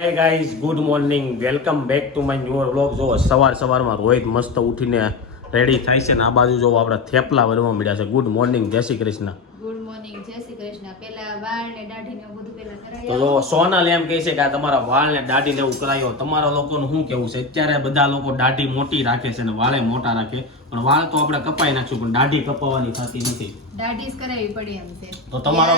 Hey guys good morning welcome back to my new vlog જો સવાર સવારમાં રોહિત મસ્ત ઉઠીને રેડી થાય છે ને આ બાજુ જો આપણે થેપલા વરવા મળ્યા છે. ગુડ મોર્નિંગ જય શ્રી કૃષ્ણ. ગુડ મોર્નિંગ જય શ્રી કૃષ્ણ. પેલા વાળ ને દાઢી ને એવું બધું પેલા તો કરાવી સોનલ એમ કહે છે કે આ તમારા વાળ ને દાઢી ને એવું કરાયો. તમારા લોકોનું શું કેવું છે? અત્યારે બધા લોકો દાઢી મોટી રાખે છે ને વાળે મોટા રાખે. પણ વાળ તો આપણે કપાઈ નાખશું પણ દાઢી કપાવવાની થતી નથી. દાઢી જ કરાવી પડી એમ છે. તો તમારા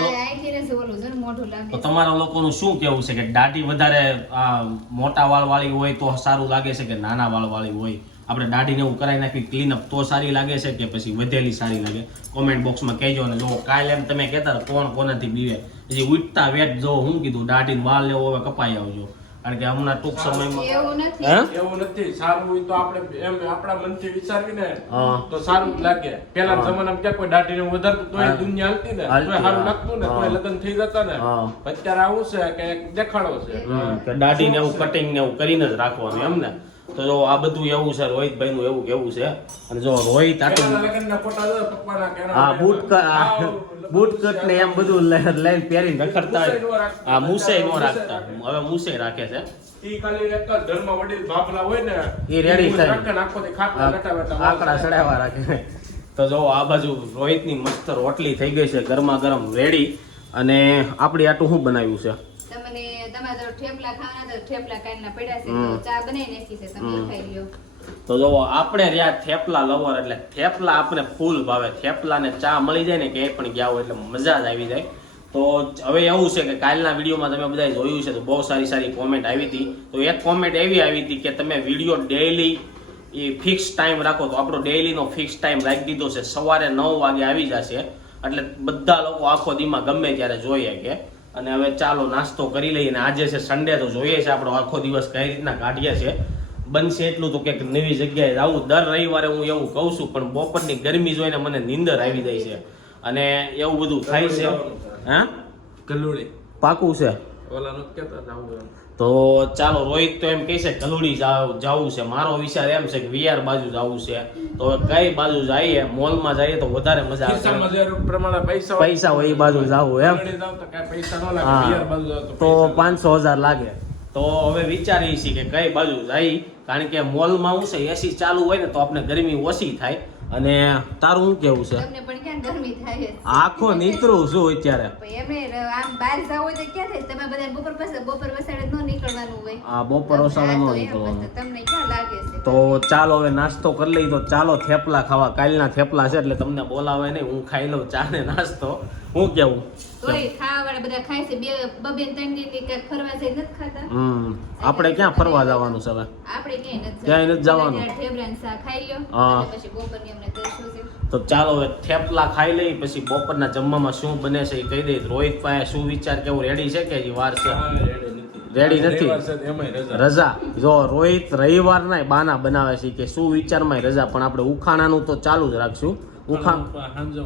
તો તમારા લોકોનું શું કેવું છે કે દાઢી વધારે આ મોટા વાળ વાળી હોય તો સારું લાગે છે કે નાના વાળ વાળી હોય? આપણે દાઢીને એવું કરાવી નાખી ક્લીન અપ તો સારી લાગે છે કે પછી વધેલી સારી લાગે? કોમેન્ટ બોક્સમાં કહેજો ને જો કાલે એમ તમે કહેતા કોણ કોનાથી બીવે? પછી ઉઠતા વેટ જો હું કીધું દાઢીને વાળ લેવો હવે કપાઈ આવજો. કારણ કે હમણાં ટૂંક સમયમાં એવું નથી. એવું નથી. સારું હોય તો આપણે એમ આપણા મનથી વિચારવીને તો સારું જ લાગે. પેલા. જમાનામાં ક્યાં કોઈ દાઢીને વધારતું તોય. દુનિયા હાલતી ને. તોય સારું લાગતું ને. તોય લગ્ન થઈ જતા ને. અત્યારે આવું છે કે દેખાડો છે. દાઢીને એવું કટિંગ ને એવું કરીને જ રાખવાનું એમ ને. તો જો આ બધું એવું છે રોહિતભાઈ નું એવું કેવું છે. અને જો રોહિત આટલું હા બૂટ કટ બૂટ કટ ને એમ બધું લઈ- લઈને પહેરીને રખડતા હોય. હા મુસાઈ નો રાખતા. હવે મુસાઈ રાખે છે. ઈ ખાલી એક જ ધર્મ વડીલ બાપલા હોય ને ઈ ready થાય. આકડા ચડાવવા રાખે. તો જો આ બાજુ રોહિતની મસ્ત રોટલી થઈ ગઈ છે ગરમા ગરમ રેડી. અને આપણી આટું શું બનાવ્યું છે? તમને તમારે તો ખાવાના તો ઠેપલા કાઢના પડ્યા છે હમ. ચા બનાવી નાખી છે તમે ખાઈ લ્યો. તો જો આપણે રહ્યા થેપલા લવર એટલે થેપલા આપણે ફૂલ ભાવે. થેપલા ને ચા મળી જાય ને કે એ પણ ગયા હોય એટલે મજા જ આવી જાય. તો હવે એવું છે કે કાલના વિડીયોમાં તમે બધા જોયું છે, તો બહુ સારી સારી કોમેન્ટ આવી હતી. તો એક કોમેન્ટ એવી આવી હતી કે તમે વીડિયો ડેઈલી એ ફિક્સ ટાઈમ રાખો તો આપણો ડેઈલીનો ફિક્સ ટાઈમ રાખી દીધો છે. સવારે નવ વાગે આવી જશે. એટલે બધા લોકો આખો દીમાં ગમે ત્યારે જોઈએ કે. અને હવે ચાલો નાસ્તો કરી લઈએ અને આજે છે સન્ડે તો જોઈએ છે આપણો આખો દિવસ કઈ રીતના કાઢીએ છે. બનશે એટલું તો કે નવી જગ્યાએ આવું દર રવિવારે હું એવું કહું છું પણ બપોરની ગરમી જોઈને મને નીંદર આવી જાય છે. અને એવું બધું થાય છે. હા? ગલુડી પાકું છે. તો ચાલો રોહિત તો એમ કહે છે કલુડી જવું છે. મારો વિચાર એમ છે કે વીઆર બાજુ જવું છે. તો કઈ બાજુ જઈએ? મોલમાં જઈએ તો વધારે મજા આવે. પૈસા પૈસા હોય એ બાજુ જવું એમ. તો પાંચસો હજાર લાગે. તો હવે વિચારીએ છીએ કે કઈ બાજુ જઈ કારણ કે મોલમાં શું છે એસી ચાલુ હોય ને તો આપણે ગરમી ઓછી થાય. અને તારું શું કેવું છે? ક્યાં ગરમી થાય? આખો નીકળું છું અત્યારે એમે આમ બહાર જાવ હોય તો ક્યાં થાય? તમે બધા બપોર પાસે બપોર વસાડે ન નીકળવાનું હોય. હા બપોર વસાડે ન નીકળવાનું. તમને ક્યાં લાગે છે? તો ચાલો હવે નાસ્તો કરી લઈ તો ચાલો થેપલા ખાવા. કાલના થેપલા છે એટલે તમને બોલાવે નહીં. હું ખાઈ લઉં ચા ને નાસ્તો. હું કેવું? ને આપણે ક્યાં ફરવા જવાનું છે હવે? આપણે ક્યાંય નથી જવાનું. તો ચાલો હવે થેપલા ખાઈ લઈ પછી બપોરના જમવામાં શું બને છે એ કહી દઈ રોહિત પાસે શું વિચાર કેવું રેડી છે કે હજી વાર છે? રેડી નથી. રજા. રજા. જો રોહિત રવિવાર ના બાના બનાવે છે કે શું વિચારમાં રજા પણ આપણે ઉખાણાનું તો ચાલુ જ રાખશું. સાંજે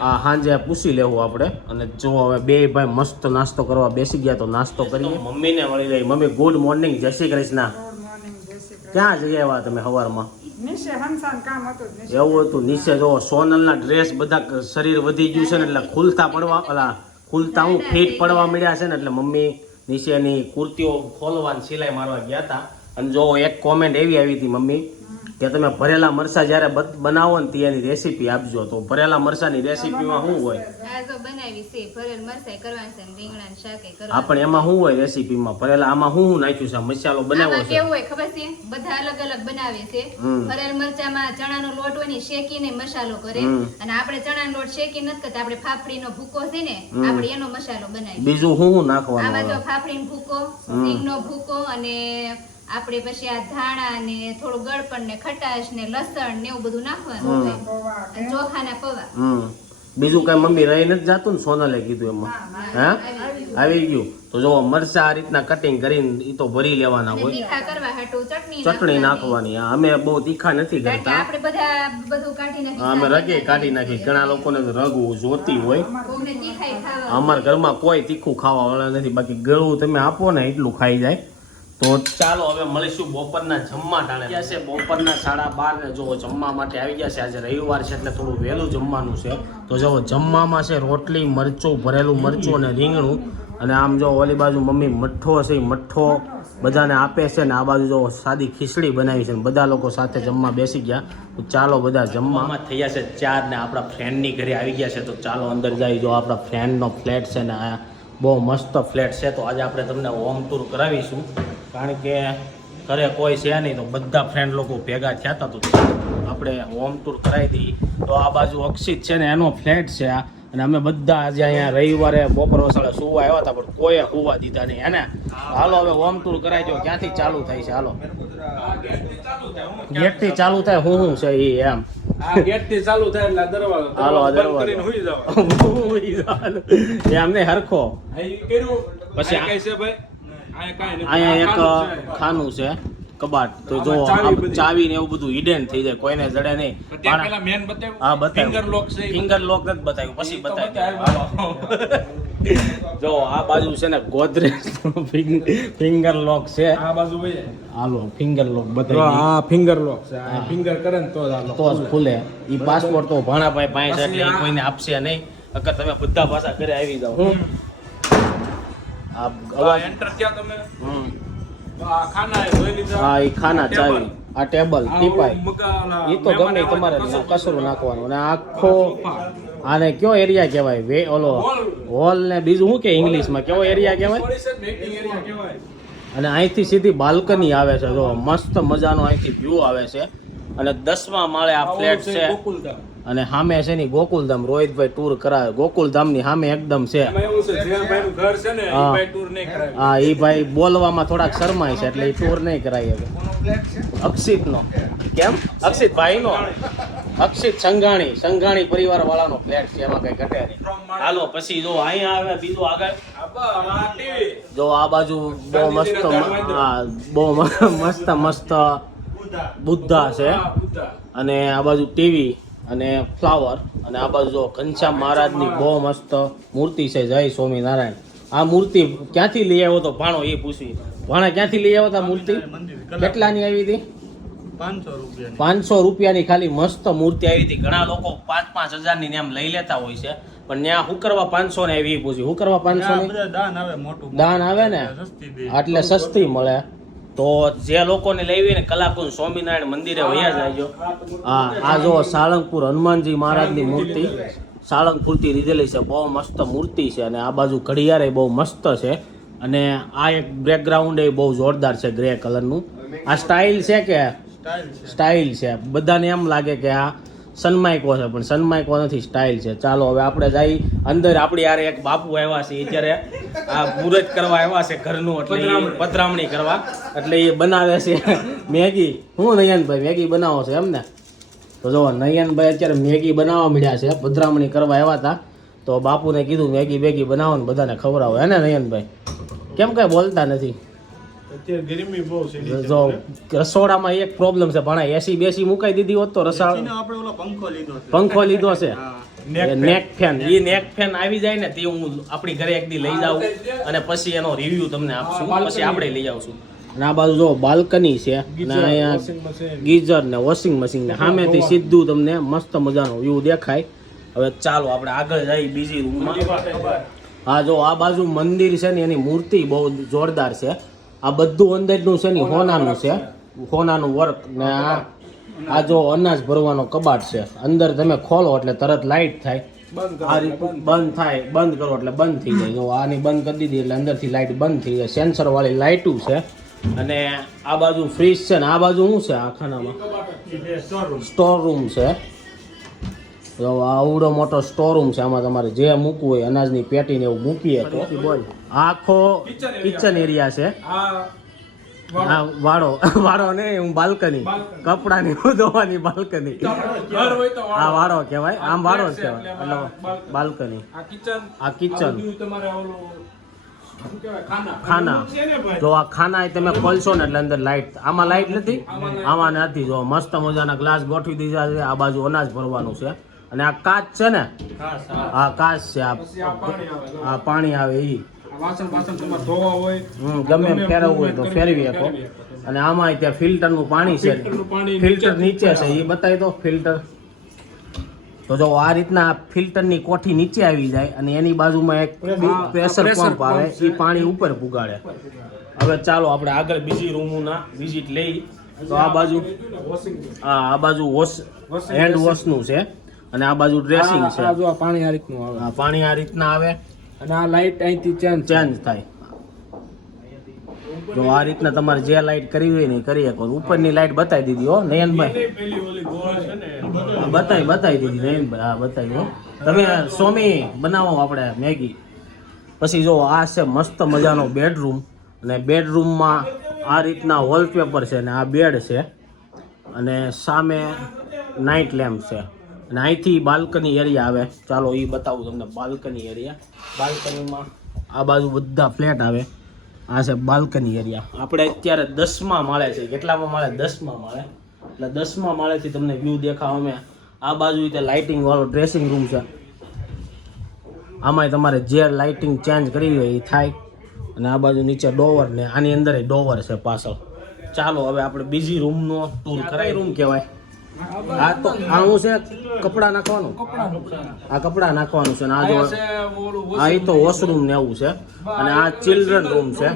આ સાંજે પૂછી લેવું આપણે. અને જો હવે બે ભાઈ મસ્ત નાસ્તો કરવા બેસી ગયા તો નાસ્તો કરીએ. મમ્મીને મળી રહી મમ્મી ગુડ મોર્નિંગ જય શ્રી કૃષ્ણ. ગુડ મોર્નિંગ જય શ્રી કૃષ્ણ. ક્યાં જઈ આવ્યા તમે સવારમાં એવું હતું. નીચે જો સોનલના ડ્રેસ બધા શરીર વધી ગયું છે ને એટલે ખુલતા પડવા ઓલા ખુલતા હું ફીટ પડવા મળ્યા છે ને એટલે મમ્મી નીચેની કુર્તીઓ ખોલવાની સિલાઈ મારવા ગયા હતા અને જો એક કોમેન્ટ એવી આવી હતી મમ્મી કે તમે ભરેલા મરસા જ્યારે બનાવો ને ત્યાંની રેસીપી આપજો તો ભરેલા મરસાની રેસીપીમાં શું હોય? શાકે આપણે એમાં શું હોય રેસીપીમાં ભરેલા આમાં શું શું નાખ્યું છે? મસાલો બનાવો છે? કેવું હોય ખબર છે? બધા અલગ અલગ બનાવે છે. ભરેલ મરચામાં ચણાનો લોટ હોય ને શેકીને મસાલો કરે. અને આપણે ચણાનો લોટ શેકી નથી કરતા આપણે ફાફડીનો ભૂકો છે ને. આપણે એનો મસાલો બનાવીએ. બીજું શું નાખવાનું આમાં જો? ફાફડીનો ભૂકો. સિંગનો ભૂકો અને આપણે પછી આ ધાણા ને થોડું ગળપણ ને ખટાશ ને લસણ ને એવું બધું નાખવાનું. હોય પૌવા. બીજું કઈ મમ્મી રહી નથી જાતું ને સોનલે કીધું એમાં. હે આવી ગયું. તો જો મરચા આ રીતના કટિંગ કરીને ઈ તો ભરી લેવાના હોય. ચટણી નાખવાની. અમે બહુ તીખા નથી કરતા. આપણે બધા બધું કાઢી નાખી અમે રગે કાઢી નાખી ઘણા લોકોને રગવું જોતી હોય. અમારા ઘરમાં કોઈ તીખું ખાવા વાળા નથી. બાકી ગળું તમે આપો ને એટલું ખાઈ જાય. તો ચાલો હવે મળીશું બપોરના જમવા ટાણે. ગયા છે? બપોરના સાડા બાર ને જો જમવા માટે આવી ગયા છે. આજે રવિવાર છે એટલે થોડું વહેલું જમવાનું છે. તો જો જમવામાં છે રોટલી મરચું ભરેલું મરચું અને રીંગણું. અને આમ જો ઓલી બાજુ મમ્મી મઠ્ઠો છે મઠ્ઠો બધાને આપે છે ને આ બાજુ જો સાદી ખીચડી બનાવી છે ને બધા લોકો સાથે જમવા બેસી ગયા. તો ચાલો બધા જમવામાં થયા છે ચાર ને આપણા ફ્રેન્ડની ઘરે આવી ગયા છે. તો ચાલો અંદર જઈ જો આપણા ફ્રેન્ડનો ફ્લેટ છે ને આ બહુ મસ્ત ફ્લેટ છે. તો આજે આપણે તમને હોમ ટૂર કરાવીશું. કારણ કે ઘરે કોઈ છે નહીં તો બધા ફ્રેન્ડ લોકો ભેગા થયા હતા તો આપણે હોમ ટૂર કરાવી દઈએ તો આ બાજુ અક્ષિત છે ને એનો ફ્લેટ છે આ. અને અમે બધા આજે અહીંયા રવિવારે બપોર વસાડે સુવા આવ્યા હતા પણ કોઈએ સુવા દીધા નહીં. એને હાલો હવે હોમ ટૂર કરાવી દો ક્યાંથી ચાલુ થાય છે? હાલો. ગેટથી ચાલુ થાય હું શું છે એ એમ. ગેટથી ચાલુ થાય એટલે દરવાજો. હાલો હરખો. પછી કઈ છે ભાઈ? અહીંયા એક ખાનું છે. કબાટ. તો જો ચાવી ને એવું બધું હિડન થઈ જાય કોઈને જડે નહીં. હા બતાવ્યું. ફિંગર લોક છે ફિંગર લોક નથી બતાવ્યું. પછી બતાવ્યું. જો આ બાજુ છે ને ગોદરેજ ફિંગર લોક છે. આ બાજુ હાલો ફિંગર લોક બતાવી આ ફિંગર લોક છે. ફિંગર કરે ને તો જ તો જ ખુલે. એ પાસપોર્ટ તો ભાણાભાઈ પાસે એટલે કોઈને આપશે નહીં. અગર તમે બધા પાછા ઘરે આવી જાઓ. હું? આ આ અવાજ enter થયા તમે? હમ. તો આ ખાના એ જોઈ લીધા. હા ઈ ખાના. ચાવી. આ ટેબલ ટીપાય. એ તો ગમે તમારે કસરું નાખવાનું. અને આખો આને કયો એરિયા કહેવાય? વે ઓલો. હોલ. ને બીજું શું કે ઇંગ્લિશમાં? કેવો એરિયા કહેવાય. અને અહીંથી સીધી બાલ્કની આવે છે. જો મસ્ત મજાનો અહીંથી વ્યૂ આવે છે. અને દસમા માળે આ ફ્લેટ છે. અને સામે છે ને ગોકુલધામ રોહિતભાઈ ટૂર કરાવે. ગોકુલધામની સામે એકદમ છે. એમાં એવું છે જયભાઈનું ઘર છે ને એ હા. ભાઈ tour નહીં કરાવે. હા એ ભાઈ બોલવામાં થોડાક શરમાય છે એટલે એ ટૂર નહીં કરાવી હવે. અક્ષિત નો કેમ? અક્ષિત ભાઈ નો અક્ષિત સંઘાણી સંઘાણી પરિવાર વાળાનો ફ્લેટ છે એમાં કઈ ઘટે નહીં. હાલો પછી જો અહીંયા આવે બીજું આગળ. જો આ બાજુ બહુ મસ્ત હા બહુ મસ્ત મસ્ત બુદ્ધા. છે. અને આ બાજુ ટીવી. અને ફ્લાવર અને આ બાજુ ઘનશ્યામ મહારાજની બહુ મસ્ત મૂર્તિ છે. જય સ્વામિનારાયણ. આ મૂર્તિ ક્યાંથી લઈ આવ્યો તો ભાણો એ પૂછવી ભાણા ક્યાંથી લઈ આવ્યો તા મૂર્તિ? કેટલાની આવી હતી? પાંચસો રૂપિયાની. ખાલી મસ્ત મૂર્તિ આવી હતી. ઘણા લોકો પાંચ પાંચ હજારની ને એમ લઈ લેતા હોય છે. પણ ત્યાં હું કરવા પાંચસો ને આવી પૂછી હું કરવા પાંચસો દાન આવે ને? એટલે સસ્તી મળે. તો જે લોકોને લેવી ને કલાકુંજ સ્વામિનારાયણ મંદિરે વયા જાયજો હા આ જો સાળંગપુર હનુમાનજી મહારાજની મૂર્તિ. સાળંગપુરથી લીધેલી છે બહુ મસ્ત મૂર્તિ છે અને આ બાજુ ઘડિયાળ બહુ મસ્ત છે અને આ એક બેકગ્રાઉન્ડ એ બહુ જોરદાર છે ગ્રે કલરનું આ સ્ટાઇલ છે કે? સ્ટાઇલ છે. બધાને એમ લાગે કે આ સનમાઇકો છે પણ સનમાઇકો નથી સ્ટાઇલ છે. ચાલો હવે આપણે જઈ અંદર આપણી યારે એક બાપુ આવ્યા છે અત્યારે આ પૂરજ કરવા આવ્યા છે ઘરનું એટલે પધરામણી. કરવા. એટલે એ બનાવે છે. મેગી હું નયનભાઈ મેગી બનાવો છે એમને? તો જો નયનભાઈ અત્યારે મેગી બનાવવા મળ્યા છે પધરામણી કરવા આવ્યા હતા. તો બાપુને કીધું મેગી બેગી બનાવો ને બધાને ખવડાવો. હે ને નયનભાઈ? કેમ કઈ બોલતા નથી? જો રસોડામાં એક પ્રોબ્લેમ છે ભણા એસી બેસી મુકાઈ દીધી હોત તો રસા પંખો લીધો છે. નેક ફેન એ નેક ફેન આવી જાય ને તે હું આપણી ઘરે એક દી લઈ જાઉં અને પછી એનો રિવ્યુ તમને આપશું. પછી આપણે લઈ આવશું અને આ બાજુ જો બાલ્કની છે. અને અહીંયા ગીઝર ને વોશિંગ મશીન ને સામેથી સીધું તમને મસ્ત મજાનો વ્યૂ દેખાય. હવે ચાલો આપણે આગળ જઈ બીજી રૂમમાં હા જો આ બાજુ મંદિર છે ને એની મૂર્તિ બહુ જોરદાર છે. આ બધું અંદરનું છે ને હોનાનું છે. હોનાનું વર્ક ને આ આ જો અનાજ ભરવાનો કબાટ છે. અંદર તમે ખોલો એટલે તરત લાઇટ થાય. બંધ આ થાય બંધ કરો એટલે બંધ થઈ જાય. જો આની બંધ કરી દીધી એટલે અંદરથી લાઇટ બંધ થઈ જાય. સેન્સર વાળી લાઇટું છે. અને આ બાજુ ફ્રીજ છે ને આ બાજુ શું છે? આ ખાનામાં? સ્ટોર રૂમ છે. જો આવડો મોટો સ્ટોર રૂમ છે આમાં તમારે જે મૂકવું હોય અનાજની પેટીને એવું મૂકીએ તો. આખો કિચન એરિયા છે. હા વાળો વાડો. વાડો ને હું બાલ્કની. કપડાની ધોવાની બાલ્કની. હા વાળો તો આ વાડો કહેવાય. આમ વાડો જ કહેવાય. એટલે બાલ્કની. આ કિચન આ kitchen. બધું તમારે ઓલું શું કહેવાય ખાના. ખાના. છે ને ભાઈ? જો આ ખાના તમે ખોલશો ને એટલે અંદર લાઇટ આમાં લાઈટ નથી. આમાં નથી. જો મસ્ત મજાના ગ્લાસ ગોઠવી દીધા છે. આ બાજુ અનાજ ભરવાનું છે. અને આ કાચ છે ને? આ કાચ છે આ પાણી આવે હમ, ગમે એમ ફેરવવું હોય તો ફેરવી શકો. અને આમાં ત્યાં ફિલ્ટરનું પાણી છે. ફિલ્ટર નીચે છે એ બતાવી દો ફિલ્ટર. તો જો આ રીતના ફિલ્ટરની કોઠી નીચે આવી જાય અને એની બાજુમાં એક પ્રેશર પંપ આવે એ પાણી ઉપર પુગાડે હવે ચાલો આપણે આગળ બીજી રૂમના વિઝિટ લઈ. તો આ બાજુ હા આ બાજુ વોશ હેન્ડ વોશનું છે. અને આ બાજુ ડ્રેસિંગ છે. આ જો આ પાણી આ રીતનું આવે. આ પાણી આ રીતના આવે. અને આ લાઈટ અહીંથી ચેન્જ ચેન્જ થાય. જો આ રીતના તમારે જે લાઈટ કરવી હોય ને કરી શકો. ઉપરની લાઈટ બતાવી દીધી હો નયનભાઈ બતાવી બતાવી દીધી નયનભાઈ હા બતાવી હો. તમે સ્વામી બનાવો આપણે મેગી. પછી જો આ છે મસ્ત મજાનો બેડરૂમ અને બેડરૂમમાં આ રીતના વોલપેપર છે અને આ બેડ છે. અને સામે નાઇટ લેમ્પ છે. અને અહીંથી બાલ્કની એરિયા આવે. ચાલો એ બતાવું તમને બાલ્કની એરિયા. બાલ્કનીમાં આ બાજુ બધા ફ્લેટ આવે. આ છે બાલ્કની એરિયા. આપણે અત્યારે દસમા માળે છે. કેટલામાં માળે? દસમા માળે. એટલે દસમા માળેથી તમને વ્યૂ દેખાવ અમે આ બાજુ રીતે લાઇટિંગ વાળો ડ્રેસિંગ રૂમ છે. આમાંય તમારે જે લાઇટિંગ ચેન્જ કરવી હોય એ થાય. અને આ બાજુ નીચે ડોવર ને આની અંદર ડોવર છે પાછળ. ચાલો હવે આપણે બીજી રૂમનો ટૂર કરાય રૂમ કહેવાય. આ તો આ હું છે કપડા નાખવાનું? આ કપડા નાખવાનું છે આ જો આ એ તો વોશરૂમ ને એવું છે. અને આ ચિલ્ડ્રન રૂમ છે.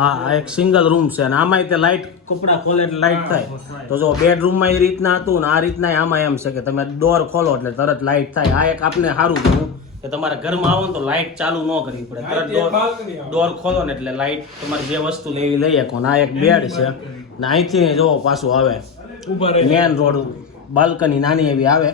હા આ એક સિંગલ રૂમ છે અને આમાંય તે લાઇટ કપડા ખોલે એટલે લાઇટ થાય. તો જો બેડરૂમમાં એ રીતના હતું ને આ રીતના આમાં એમ છે કે તમે ડોર ખોલો એટલે તરત લાઇટ થાય. આ એક આપને સારું કહ્યું કે તમારા ઘરમાં આવો ને તો લાઇટ ચાલુ ન કરવી પડે. તરત ડોર ડોર ખોલો ને એટલે લાઇટ તમારે જે વસ્તુ લેવી લઈ શકો. ને આ એક બેડ છે. ને અહીંથી જો પાછું આવે. મેન રોડ બાલ્કની નાની એવી આવે.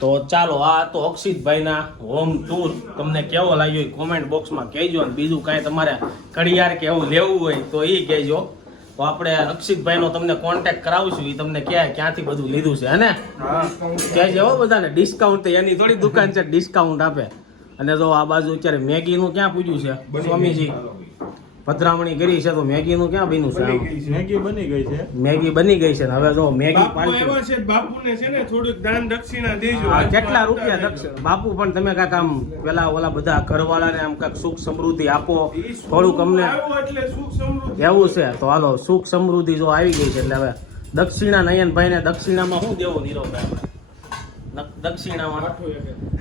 તો ચાલો આ તો અક્ષિતભાઈના હોમ ટૂર તમને કેવો લાગ્યો એ કોમેન્ટ બોક્સમાં કહેજો અને બીજું કાંઈ તમારે કડિયાર કે એવું લેવું હોય તો એ કહેજો. તો આપણે અક્ષિતભાઈનો તમને કોન્ટેક્ટ કરાવશું એ તમને ક્યાં ક્યાંથી બધું લીધું છે હે કહેજો હો બધાને ડિસ્કાઉન્ટ એની થોડી દુકાન છે ડિસ્કાઉન્ટ આપે. અને જો આ બાજુ અત્યારે મેગીનું ક્યાં પૂછ્યું છે? સ્વામીજી. પધરામણી કરી છે તો મેગીનું ક્યાં બન્યું છે મેગી બની ગઈ છે. મેગી બની ગઈ છે ને હવે જો મેગી બાપુ પાલટી. છે બાપુ ને છે ને થોડુંક દાન દક્ષિણા દેજો. હા, કેટલા રૂપિયા દક્ષ બાપુ પણ તમે કાંઈક આમ પેલા ઓલા બધા ઘરવાળાને આમ કાંઈક સુખ સમૃદ્ધિ આપો. થોડુંક અમને આવ્યો એટલે સુખ સમૃદ્ધિ. એવું છે તો હાલો સુખ સમૃદ્ધિ જો આવી ગઈ છે એટલે હવે દક્ષિણા નયનભાઈને દક્ષિણામાં શું દેવું નીરવભાઈ? દક્ષિણામાં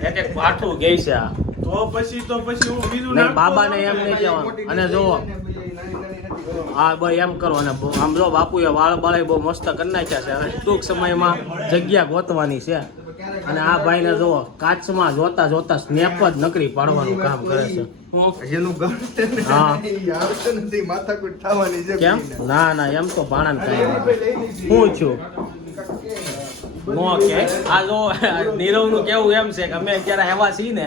એક એક. પાઠું ગઈ છે આ. તો પછી તો પછી હું બીજું નહીં બાબાને એમ નહીં કહેવાનું. અને જો હા ભાઈ એમ કરો. અને આમ જો બાપુએ વાળ બાળે બહુ મસ્ત કરી નાખ્યા છે. હવે ટૂંક સમયમાં જગ્યા ગોતવાની છે. અને આ ભાઈને જો કાચમાં જોતા જોતા સ્નેપ જ નકરી પાડવાનું કામ કરે છે. એનું હા. નથી. માથાકૂટ થવાની છે કેમ? ના ના એમ તો ભાણા હું છું? નો કે. આ જો નીરવનું કેવું એમ છે કે અમે અત્યારે આવ્યા છીએ ને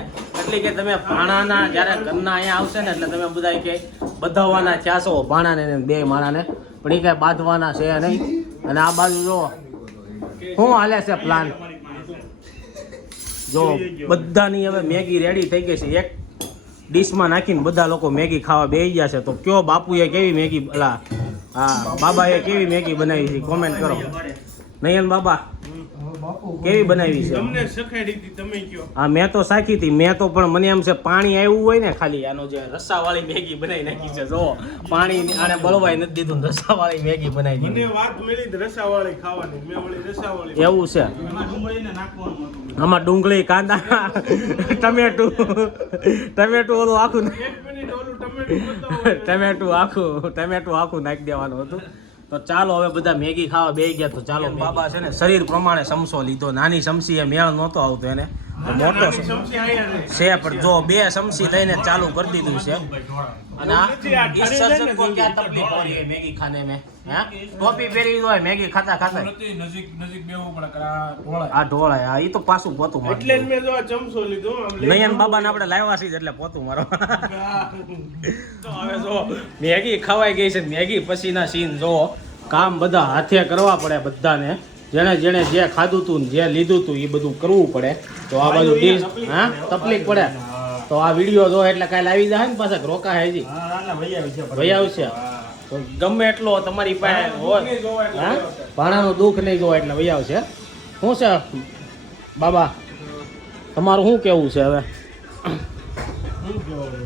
એટલે કે તમે ભાણાના જ્યારે ઘરના અહીંયા આવશે ને એટલે તમે બધા કે બધાવાના ચાસો ભાણાને બે માણાને. પણ એ કાંઈ બાંધવાના છે નહીં. અને આ બાજુ જો, શું હાલે છે પ્લાન જો, બધાની હવે મેગી રેડી થઈ ગઈ છે. એક ડીશમાં નાખીને બધા લોકો મેગી ખાવા બેસી ગયા છે. તો કયો બાપુએ કેવી મેગી, અલા, હા, બાબાએ કેવી મેગી બનાવી છે? કોમેન્ટ કરો. નયન બાબા. કેવી બનાવી છે? તમને સખાડી હતી તમે કયો? હા મેં તો સાખી હતી. મેં તો પણ મને એમ છે પાણી આવ્યું હોય ને ખાલી આનો જે રસાવાળી મેગી બનાવી નાખી છે જો. પાણી આને બળવાય નથી દીધું રસાવાળી મેગી બનાવી મને વાત મળી જ રસાવાળી ખાવાની મેં વળી રસાવાળી એવું છે. આમાં ડુંગળી કાંદા ટમેટું ટમેટું ઓલું આખું નાખ- એક મિનિટ ઓલું ટમેટું ટમેટું આખું ટમેટું આખું નાખી દેવાનું હતું. તો ચાલો હવે બધા મેગી ખાવા બે ગયા તો ચાલો બાબા છે ને શરીર પ્રમાણે સમસો લીધો. નાની સમસી એ મેળ નહોતો આવતો એને. મોટો છે જો બે સમસી થઈને ચાલુ કરી દીધું છે. મેગી ખાને ટોપી પહેરી મેગી ખાતા આ ઢોળાય. આ તો પાછું પોતું મારે. એટલે આપણે લાવ્યા છીએ એટલે પોતું મારો. હવે જો મેગી ખવાઈ ગઈ છે મેગી પછીના સીન જો કામ બધા હાથે કરવા પડે બધાને. જેણે જેણે જે ખાધું તું ને જે લીધું તું એ બધું કરવું પડે. તો આ બાજુ ડીશ હા? તકલીફ પડે. તો આ વીડિયો જો એટલે કાલે આવી જાય ને પાછા રોકા હેજી? ભાઈ આવશે? તો ગમે એટલો તમારી પાસે હોય. હા? ભાણાનું દુઃખ નહીં જોવા એટલે ભાઈ આવશે. શું છે? બાબા તમારું શું કેવું છે હવે?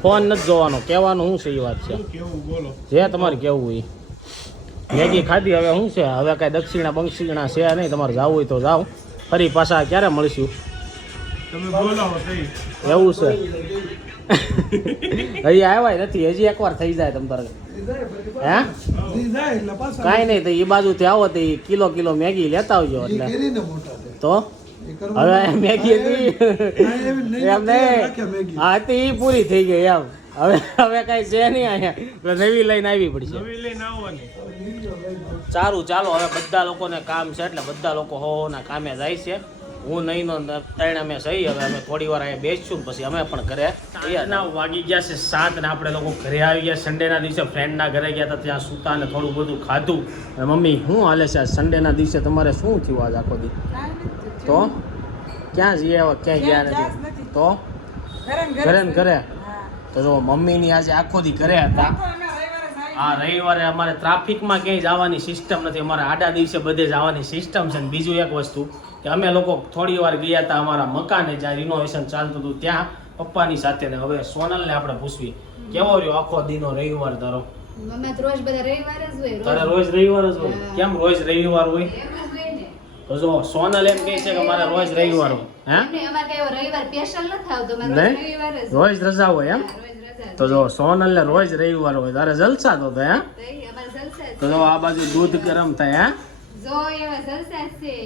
ફોન નથી જોવાનો. કહેવાનું શું છે એ વાત છે? જે તમારે કેવું એ મેગી ખાધી હવે શું છે? હવે કાંઈ દક્ષિણા બંક્ષિણા છે નહીં તમારે જવું હોય તો જાઓ. ફરી પાછા ક્યારે મળીશું? તમે બોલાવો તઈ એવું છે. હજી આવ્યા નથી હજી એકવાર થઈ જાય તમ તારે. હે? કાંઈ નહીં તો એ બાજુથી આવો તો એ કિલો કિલો મેગી લેતા આવજો એટલે. તો. હવે મેગી હતી એમ નહીં હા તે એ પૂરી થઈ ગઈ એમ. હવે હવે કાંઈ છે નહીં અહીંયા. નવી લઈને આવી પડશે. નવી લઈને આવવાની. સારું ચાલો હવે બધા લોકોને કામ છે એટલે બધા લોકો હો ના કામે જાય છે. હું નહીં નો ત્રણ અમે સહી હવે અમે થોડી વાર અહીંયા બેસશું પછી અમે પણ ઘરે ના વાગી ગયા છે સાત ને આપણે લોકો ઘરે આવી ગયા. સન્ડેના દિવસે ફ્રેન્ડના ઘરે ગયા હતા ત્યાં સૂતા ને થોડું બધું ખાધું. અને મમ્મી શું હાલે છે સન્ડેના દિવસે? તમારે શું થયું આજ આખો દી? તો? ક્યાં જઈએ હવે? ક્યાંય ગયા નથી. તો? ઘરે ને ઘરે. તો જો મમ્મીની આજે આખો દી ઘરે હતા તો અમે રવિવારે જાય. આ રવિવારે અમારે ટ્રાફિકમાં ક્યાંય જવાની સિસ્ટમ નથી. અમારે આડા દિવસે બધે જવાની સિસ્ટમ છે ને બીજું એક વસ્તુ કે અમે લોકો થોડી વાર ગયા હતા અમારા મકાને જ્યાં રિનોવેશન ચાલતું હતું ત્યાં પપ્પાની સાથે ને હવે સોનલને આપણે પૂછવી. કેવો રહ્યો આખો દીનો રવિવાર તારો? હોય તારે રોજ. રવિવાર જ હોય? કેમ રોજ રવિવાર હોય? જ તો સોનલ એમ કહે છે કે મારે રોજ રવિવાર હોય હે? રોજ રોજ હોય એમ? તો જો સોનલ ને રોજ રવિવાર હોય તારે જલસા તો થાય તો જ આ બાજુ દૂધ ગરમ થાય હે?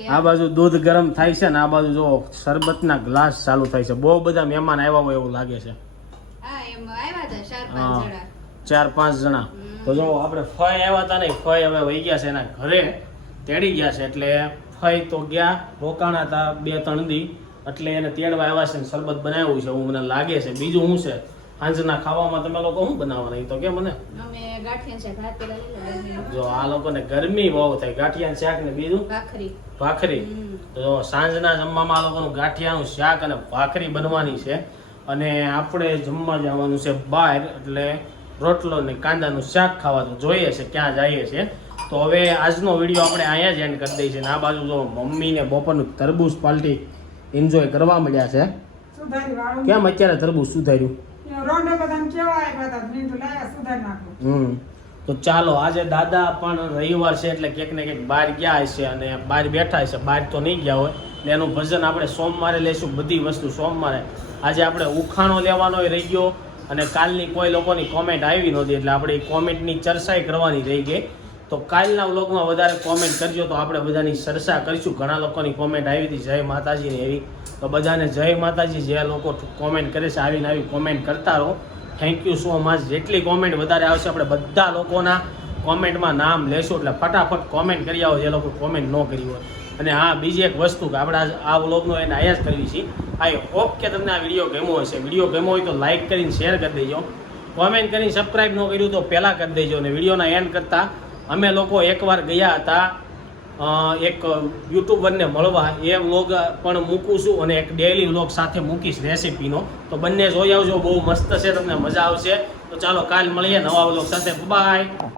આ બાજુ દૂધ ગરમ થાય છે ને આ બાજુ જો શરબતના ગ્લાસ ચાલુ થાય છે. બહુ બધા મહેમાન આવ્યા હોય એવું લાગે છે. હા ચાર પાંચ જણા. તો જો આપણે ફય આવ્યા હતા ને ફય હવે વહી ગયા છે એના ઘરે. તેડી ગયા છે એટલે ફય તો ગયા રોકાણા હતા બે ત્રણ દી. એટલે એને તેડવા આવ્યા છે ને શરબત બનાવ્યું છે એવું મને લાગે છે. બીજું શું છે? સાંજના ખાવામાં તમે લોકો શું બનાવવાના? તો કે મને. જો આ લોકોને ગરમી બહુ થાય. ગાંઠિયા શાક ને બીજું? ભાખરી. જો તો સાંજના જમવામાં આ લોકોનું ગાંઠિયાનું શાક અને ભાખરી બનવાની છે. અને આપણે જમવા જવાનું છે બહાર એટલે રોટલો ને કાંદાનું શાક ખાવાનું જોઈએ છે ક્યાં જઈએ છે. તો હવે આજનો વીડિયો આપણે અહીંયા જ એન્ડ કરી દઈએ છીએ. અને આ બાજુ જો મમ્મી ને બપોરનું તરબૂચ પાલટી એન્જોય કરવા મળ્યા છે. કેમ અત્યારે તરબૂચ સુધાર્યું? તો? ચાલો, આજે દાદા પણ રવિવાર છે એટલે ક્યાંક ને ક્યાંક બહાર ગયા હશે અને બહાર બેઠા હશે. બહાર તો નહીં ગયા હોય, એટલે એનું ભજન આપણે સોમવારે લઈશું બધી વસ્તુ સોમવારે. આજે આપણે ઉખાણો લેવાનો રહી ગયો અને કાલની કોઈ લોકોની કોમેન્ટ આવી નહોતી, એટલે આપણે કોમેન્ટની ચર્ચાઈ કરવાની રહી ગઈ. તો કાલના વ્લોગમાં વધારે કોમેન્ટ કરજો, તો આપણે બધાની ચર્ચા કરીશું. ઘણા લોકોની કોમેન્ટ આવી હતી, જય માતાજીની એવી. તો બધાને જય માતાજી. જે લોકો કોમેન્ટ કરે છે, આવીને આવી કોમેન્ટ કરતા રહો. થેન્ક યુ સો મચ જેટલી કોમેન્ટ વધારે આવશે, આપણે બધા લોકોના કોમેન્ટમાં નામ લેશું. એટલે ફટાફટ કોમેન્ટ કરી આવો, જે લોકો કોમેન્ટ ન કરી હોય. અને હા, બીજી એક વસ્તુ કે આપણે આ વ્લોગનો એને આયા જ કરવી છે. આઈ હોપ કે તમને આ વીડિયો ગમ્યો હશે. વીડિયો ગમ્યો હોય તો લાઇક કરીને શેર કરી દેજો. કોમેન્ટ કરીને સબસ્ક્રાઈબ ન કર્યું તો પહેલાં કરી દેજો. અને વિડીયોના એન્ડ કરતાં અમે લોકો એકવાર ગયા હતા એક યુટ્યુબરને મળવા એ વ્લોગ પણ મૂકું છું અને એક ડેઈલી વ્લોગ સાથે મૂકીશ રેસીપીનો. તો બંને જોઈ આવજો, બહુ મસ્ત છે, તમને મજા આવશે. તો ચાલો કાલ મળીએ નવા વ્લોગ સાથે. બાય